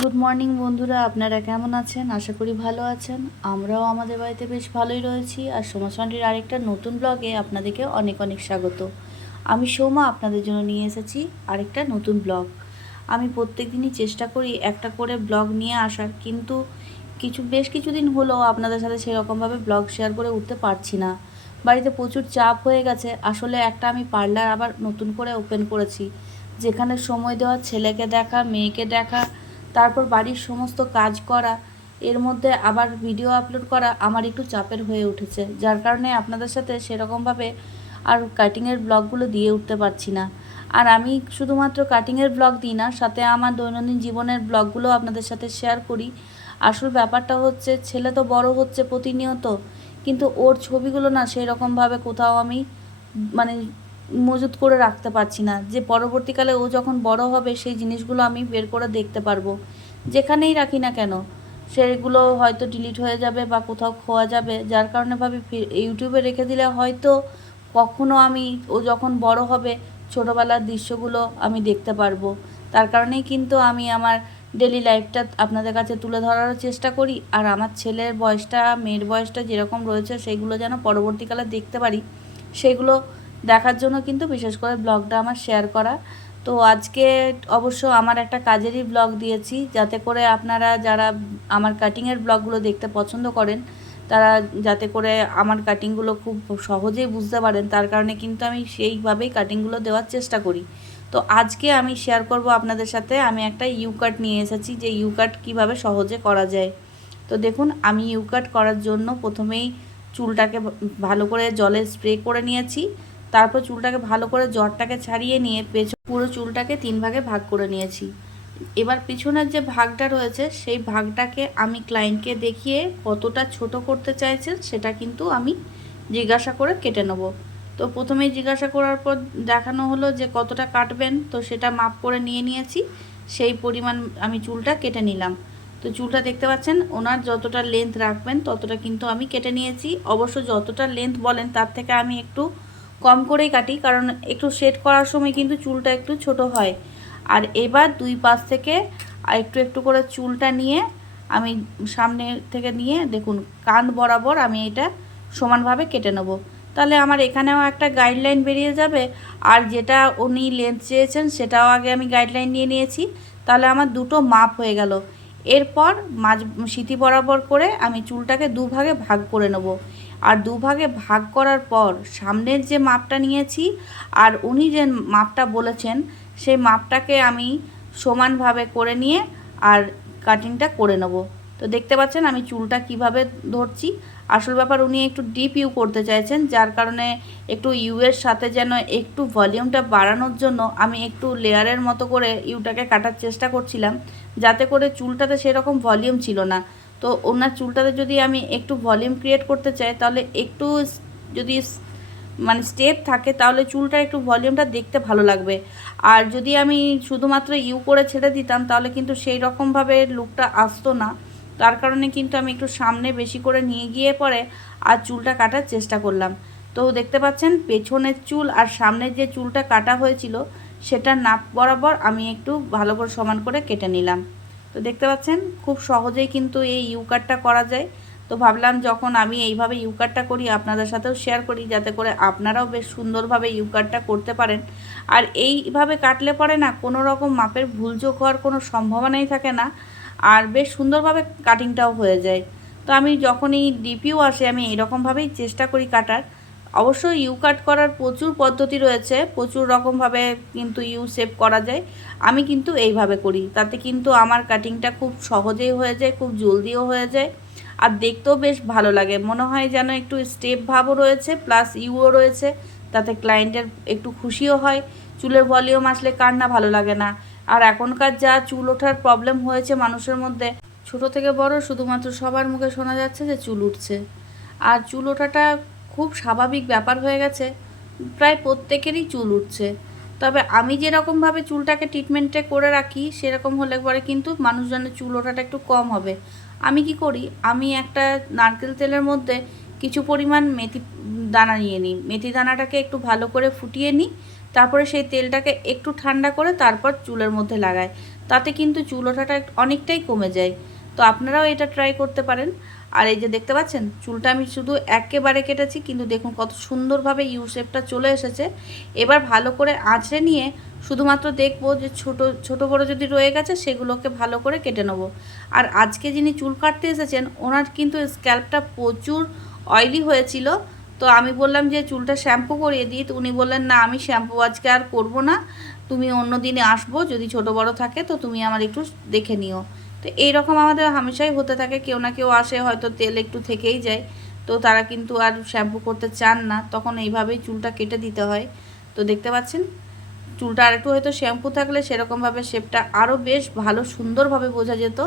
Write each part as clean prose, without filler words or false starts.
Good morning বন্ধুরা, আপনারা কেমন আছেন? আশা করি ভালো আছেন। আমরাও আমাদের বাড়িতে বেশ ভালোই রয়েছি। আর সোমাসন্ডির আরেকটা নতুন ব্লগে আপনাদেরকে অনেক অনেক স্বাগত। আমি সোমা, আপনাদের জন্য নিয়ে এসেছি আরেকটা নতুন ব্লগ। আমি প্রত্যেক দিনই চেষ্টা করি একটা করে ব্লগ নিয়ে আসার, কিন্তু বেশ কিছুদিন হলো আপনাদের সাথে সেরকমভাবে ব্লগ শেয়ার করে উঠতে পারছি না। বাড়িতে প্রচুর চাপ হয়ে গেছে। আসলে একটা আমি পার্লার আবার নতুন করে ওপেন করেছি, যেখানে সময় দেওয়া, ছেলেকে দেখা, মেয়েকে দেখা, তারপর বাড়ির সমস্ত কাজ করা, এর মধ্যে আবার ভিডিও আপলোড করা আমার একটু চাপের হয়ে উঠেছে, যার কারণে আপনাদের সাথে সেরকমভাবে আর কাটিংয়ের ব্লগগুলো দিয়ে উঠতে পারছি না। আর আমি শুধুমাত্র কাটিংয়ের ব্লগ দিই না, সাথে আমার দৈনন্দিন জীবনের ব্লগগুলো আপনাদের সাথে শেয়ার করি। আসল ব্যাপারটা হচ্ছে, ছেলে তো বড় হচ্ছে প্রতিনিয়ত, কিন্তু ওর ছবিগুলো না সেই রকমভাবে কোথাও আমি মানে মজুত করে রাখতে পারছি না, যে পরবর্তীকালে ও যখন বড় হবে সেই জিনিসগুলো আমি বের করে দেখতে পারবো। যেখানেই রাখি না কেন সেগুলো হয়তো ডিলিট হয়ে যাবে বা কোথাও খোয়া যাবে, যার কারণে ভাবি ইউটিউবে রেখে দিলে হয়তো কখনো আমি, ও যখন বড় হবে, ছোটোবেলার দৃশ্যগুলো আমি দেখতে পারবো। তার কারণেই কিন্তু আমি আমার ডেলি লাইফটা আপনাদের কাছে তুলে ধরারও চেষ্টা করি। আর আমার ছেলের বয়সটা, মেয়ের বয়সটা যেরকম রয়েছে সেইগুলো যেন পরবর্তীকালে দেখতে পারি, সেগুলো দেখার জন্য কিন্তু বিশেষ করে ব্লগটা আমার শেয়ার করা। তো আজকে অবশ্য আমার একটা কাজেরই ব্লগ দিয়েছি, যাতে করে আপনারা যারা আমার কাটিংয়ের ব্লগগুলো দেখতে পছন্দ করেন, তারা যাতে করে আমার কাটিংগুলো খুব সহজেই বুঝতে পারেন, তার কারণে কিন্তু আমি সেইভাবেই কাটিংগুলো দেওয়ার চেষ্টা করি। তো আজকে আমি শেয়ার করব আপনাদের সাথে, আমি একটা ইউ কাট নিয়ে এসেছি, যে ইউ কাট কীভাবে সহজে করা যায়। তো দেখুন, আমি ইউ কাট করার জন্য প্রথমেই চুলটাকে ভালো করে জলে স্প্রে করে নিয়েছি। তারপর চুলটাকে ভালো করে জটটাকে ছাড়িয়ে নিয়ে পুরো চুলটাকে 3 ভাগে ভাগ করে নিয়েছি। এবার পিছনের যে ভাগটা রয়েছে সেই ভাগটাকে আমি ক্লায়েন্টকে দেখিয়ে কতটা ছোট করতে চাইছেন সেটা কিন্তু আমি জিজ্ঞাসা করে কেটে নেব। তো প্রথমেই জিজ্ঞাসা করার পর দেখানো হলো যে কতটা কাটবেন, তো সেটা মাপ করে নিয়ে নিয়েছি। সেই পরিমাণ আমি চুলটা কেটে নিলাম। তো চুলটা দেখতে পাচ্ছেন, ওনার যতটা লেন্থ রাখবেন ততটা কিন্তু আমি কেটে নিয়েছি। অবশ্য যতটা লেন্থ বলেন তার থেকে আমি একটু কম করেই কাটি, কারণ একটু সেট করার সময় কিন্তু চুলটা একটু ছোট হয়। আর এবার দুই পাশ থেকে একটু একটু করে চুলটা নিয়ে আমি সামনে থেকে নিয়ে দেখুন কাঁধ বরাবর আমি এটা সমানভাবে কেটে নেব। তাহলে আমার এখানেও একটা গাইডলাইন বেরিয়ে যাবে, আর যেটা উনি লেন্থ চেয়েছেন সেটাও আগে আমি গাইডলাইন নিয়ে নিয়েছি। তাহলে আমার দুটো মাপ হয়ে গেল। এরপর সিঁথি বরাবর করে আমি চুলটাকে দুভাগে ভাগ করে নেব। আর দুভাগে ভাগ করার পর সামনের যে মাপটা নিয়েছি আর উনি যে মাপটা বলেছেন সেই মাপটাকে আমি সমানভাবে করে নিয়ে আর কাটিংটা করে নেব। তো দেখতে পাচ্ছেন আমি চুলটা কিভাবে ধরছি। আসল ব্যাপার, উনি একটু ডিপ ইউ করতে চাইছেন, যার কারণে একটু ইউয়ের সাথে যেন একটু ভলিউমটা বাড়ানোর জন্য আমি একটু লেয়ারের মতো করে ইউটাকে কাটার চেষ্টা করছিলাম, যাতে করে চুলটাতে সেরকম ভলিউম ছিল না। তো ওনার চুলটাতে যদি আমি একটু ভলিউম ক্রিয়েট করতে চাই, তাহলে একটু যদি স্টেপ থাকে তাহলে চুলটা একটু ভলিউমটা দেখতে ভালো লাগবে। আর যদি আমি শুধুমাত্র ইউ করে ছেড়ে দিতাম তাহলে কিন্তু সেই রকমভাবে লুকটা আসতো না। তার কারণে কিন্তু আমি একটু সামনে বেশি করে নিয়ে গিয়ে পরে আর চুলটা কাটার চেষ্টা করলাম। তো দেখতে পাচ্ছেন পেছনের চুল আর সামনের যে চুলটা কাটা হয়েছিল সেটা নাপ বরাবর আমি একটু ভালো করে সমান করে কেটে নিলাম। তো দেখতে পাচ্ছেন খুব সহজেই কিন্তু এই ইউ কাটটা করা যায়। তো ভাবলাম যখন আমি এইভাবে ইউ কাটটা করি আপনাদের সাথেও শেয়ার করি, যাতে করে আপনারাও বেশ সুন্দরভাবে ইউ কাটটা করতে পারেন। আর এইভাবে কাটলে পরে না কোনো রকম মাপের ভুলচোক হওয়ার কোনো সম্ভাবনাই থাকে না, আর বেশ সুন্দরভাবে কাটিংটাও হয়ে যায়। তো আমি যখনই ডিপিও আসে আমি এরকমভাবেই চেষ্টা করি কাটার। অবশ্যই ইউ কাট করার প্রচুর পদ্ধতি রয়েছে, প্রচুর রকমভাবে কিন্তু ইউ শেপ করা যায়। আমি কিন্তু এইভাবে করি, তাতে কিন্তু আমার কাটিংটা খুব সহজেই হয়ে যায়, খুব জলদিও হয়ে যায়। আর দেখতেও বেশ ভালো লাগে, মনে হয় যেন একটু স্টেপ ভাবও রয়েছে প্লাস ইউও রয়েছে, তাতে ক্লায়েন্টের একটু খুশিও হয়। চুলের ভলিউম আসলে কার না ভালো লাগে না। আর এখনকার যা চুল ওঠার প্রবলেম হয়েছে মানুষের মধ্যে, ছোট থেকে বড় শুধুমাত্র সবার মুখে শোনা যাচ্ছে যে চুল উঠছে। আর চুল ওঠাটা খুব স্বাভাবিক ব্যাপার হয়ে গেছে, প্রায় প্রত্যেকেরই চুল উঠছে। তবে আমি যেরকমভাবে চুলটাকে ট্রিটমেন্টে করে রাখি সেরকম হলে পরে কিন্তু মানুষজনের চুল ওঠাটা একটু কম হবে। আমি কি করি, আমি একটা নারকেল তেলের মধ্যে কিছু পরিমাণ মেথি দানা নিয়ে নিই, মেথি দানাটাকে একটু ভালো করে ফুটিয়ে নিই, তারপরে সেই তেলটাকে একটু ঠান্ডা করে তারপর চুলের মধ্যে লাগাই। তাতে কিন্তু চুল ওঠাটা অনেকটাই কমে যায়। তো আপনারাও এটা ট্রাই করতে পারেন। আর এই যে দেখতে পাচ্ছেন চুলটা আমি শুধু একেবারে কেটেছি, কিন্তু দেখুন কত সুন্দরভাবে ইউ শেপটা চলে এসেছে। এবার ভালো করে আঁচড়ে নিয়ে শুধুমাত্র দেখবো যে ছোট ছোট বড় যদি রয়ে গেছে সেগুলোকে ভালো করে কেটে নেব। আর আজকে যিনি চুল কাটতে এসেছেন ওনার কিন্তু স্ক্যাল্পটা প্রচুর অয়েলি হয়েছিল। তো আমি বললাম যে চুলটা শ্যাম্পু করিয়ে দিই, তো উনি বললেন না আমি শ্যাম্পু আজকে আর করব না, তুমি অন্য দিনে আসবো, যদি ছোট বড় থাকে তো তুমি আমার একটু দেখে নিও। তো এইরকম আমাদের হামেশাই হতে থাকে, কেউ না কেউ আসে হয়তো তেল একটু থেকেই যায়, তো তারা কিন্তু আর শ্যাম্পু করতে চান না, তখন এইভাবেই চুলটা কেটে দিতে হয়। তো দেখতে পাচ্ছেন চুলটা আরেকটু হয়তো শ্যাম্পু থাকলে সেরকমভাবে শেপটা আরও বেশ ভালো সুন্দরভাবে বোঝা যেত।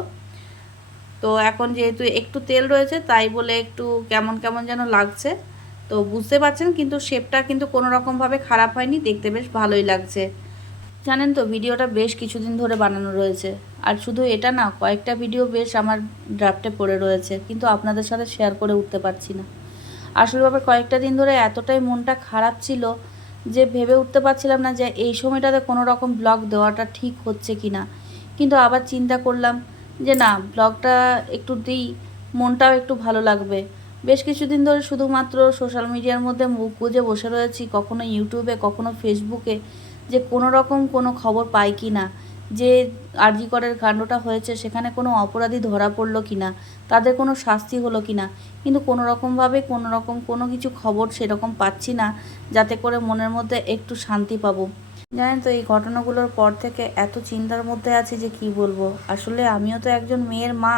তো এখন যেহেতু একটু তেল রয়েছে তাই বলে একটু কেমন কেমন যেন লাগছে। তো বুঝতে পারছেন কিন্তু শেপটা কিন্তু কোনো রকমভাবে খারাপ হয়নি, দেখতে বেশ ভালোই লাগছে। জানেন তো ভিডিওটা বেশ কিছুদিন ধরে বানানো রয়েছে, আর শুধু এটা না, কয়েকটা ভিডিও বেশ আমার ড্রাফটে পড়ে রয়েছে, কিন্তু আপনাদের সাথে শেয়ার করে উঠতে পারছি না। আসলে ব্যাপার কয়েকটা দিন ধরে এতটাই মনটা খারাপ ছিল যে ভেবে উঠতে পারছিলাম না যে এই সময়টাতে কোনো রকম ব্লগ দেওয়াটা ঠিক হচ্ছে কি না। কিন্তু আবার চিন্তা করলাম যে না, ব্লগটা একটু দিই, মনটাও একটু ভালো লাগবে। বেশ কিছুদিন ধরে শুধুমাত্র সোশ্যাল মিডিয়ার মধ্যে মুখ গুজে বসে রয়েছি, কখনো ইউটিউবে কখনো ফেসবুকে, যে কোনো রকম কোনো খবর পাই কি না, যে আরজি করের কাণ্ডটা হয়েছে সেখানে কোনো অপরাধী ধরা পড়লো কি না, তাদের কোনো শাস্তি হলো কি না, কিন্তু কোনো রকমভাবে কোনো রকম কোনো কিছু খবর সেরকম পাচ্ছি না, যাতে করে মনের মধ্যে একটু শান্তি পাবো। জানেন তো এই ঘটনাগুলোর পর থেকে এত চিন্তার মধ্যে আছি যে কি বলবো। আসলে আমিও তো একজন মেয়ের মা,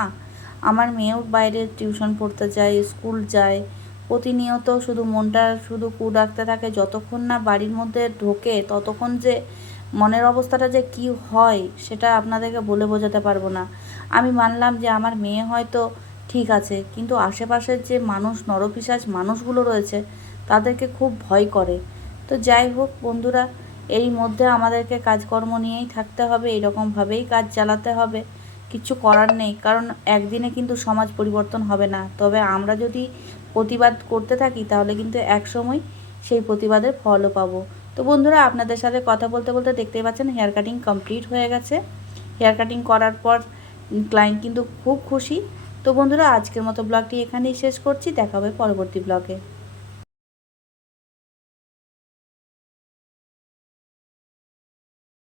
আমার মেয়েও বাইরে টিউশন পড়তে যায়, স্কুল যায়, প্রতিনিয়ত শুধু মনটা শুধু কু ডাকতে থাকে, যতক্ষণ না বাড়ির মধ্যে ঢোকে ততক্ষণ যে মনের অবস্থাটা যে কি হয় সেটা আপনাদেরকে বলে বোঝাতে পারবো না। আমি মানলাম যে আমার মেয়ে হয়তো ঠিক আছে, কিন্তু আশেপাশের যে মানুষ নরপিশাচ মানুষগুলো রয়েছে তাদেরকে খুব ভয় করে। তো যাই হোক বন্ধুরা, এরই মধ্যে আমাদেরকে কাজকর্ম নিয়েই থাকতে হবে, এইরকমভাবেই কাজ চালাতে হবে, কিচ্ছু করার নেই। কারণ একদিনে কিন্তু সমাজ পরিবর্তন হবে না, তবে আমরা যদি প্রতিবাদ করতে থাকি তাহলে কিন্তু একসময় সেই প্রতিবাদের ফলও পাবো। তো বন্ধুরা, আপনাদের সাথে কথা বলতে বলতে দেখতেই পাচ্ছেন হেয়ার কাটিং কমপ্লিট হয়ে গেছে। হেয়ার কাটিং করার পর ক্লায়েন্ট কিন্তু খুব খুশি। তো বন্ধুরা, আজকের মতো ব্লগটি এখানেই শেষ করছি, দেখা হবে পরবর্তী ব্লগে।